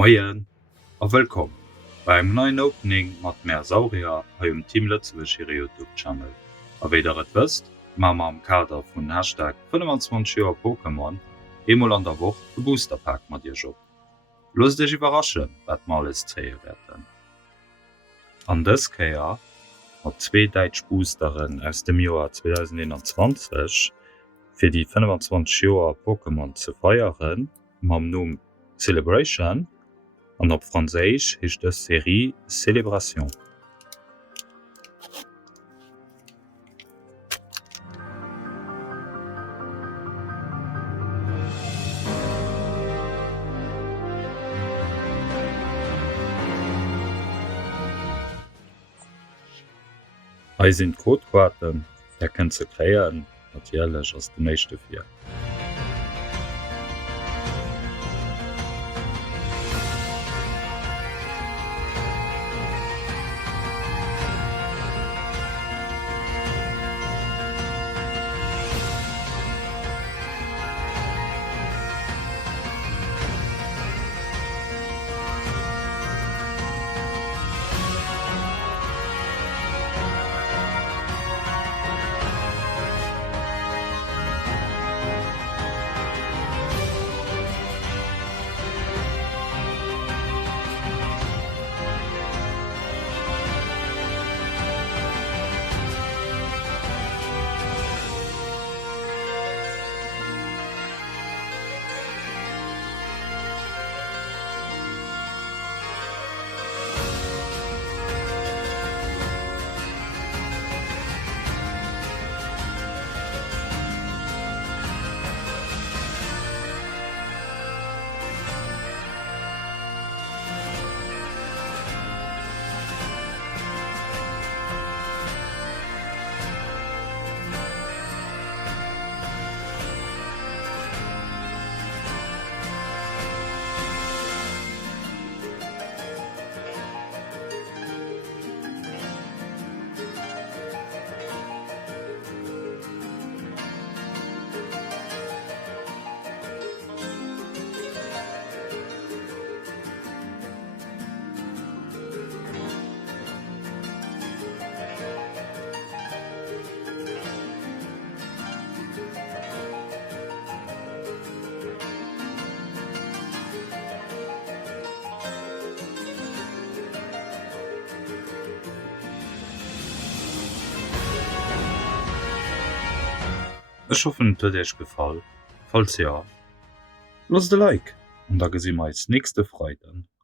Moien a wëllkom beim neuen Opening mat Meer Saurier haem Team Lëtzewech hire YouTube-Channel. Awéi der et wëst, Mammer am Kader vun Hashtag 25 Pokémon emol an der Woch e Boosterpack mat Dir op. Los Dich iwwerraschen, wat mal alles zeie werden. An dës Käier mat 2 Deitsch Boosteren aus dem Joer 2021 fir die 25 Joer Pokémon ze feieren, mam Numm Celebration an op Franséich hecht es Serie Celebration. Ei sind Codequaten, kën ze kreieren natierlech ass de méigchte fir. Ech hoffen et huet Dich gefall. Falls ja, lass de Like und da gesinn wir als nächste Freitag.